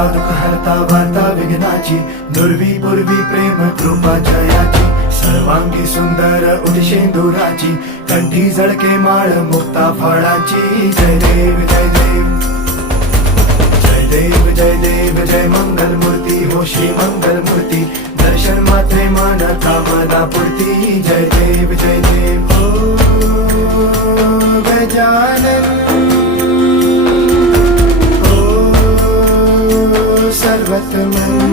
हरता दुःख हरता वार्ता विघ्नाची, दुर्वी पूर्वी प्रेम कृपा जयाची, सर्वांगी सुंदर उदिशेंदुराची, कंठी झळके माळ मुक्ता फळाची. जय देव जय देव जय देव जय देव जय मंगल मूर्ती हो श्री मंगल मूर्ती, दर्शन मात्रे मन कामना पूर्ती. जय देव जय देव हो गजानन हो सर्वतमन.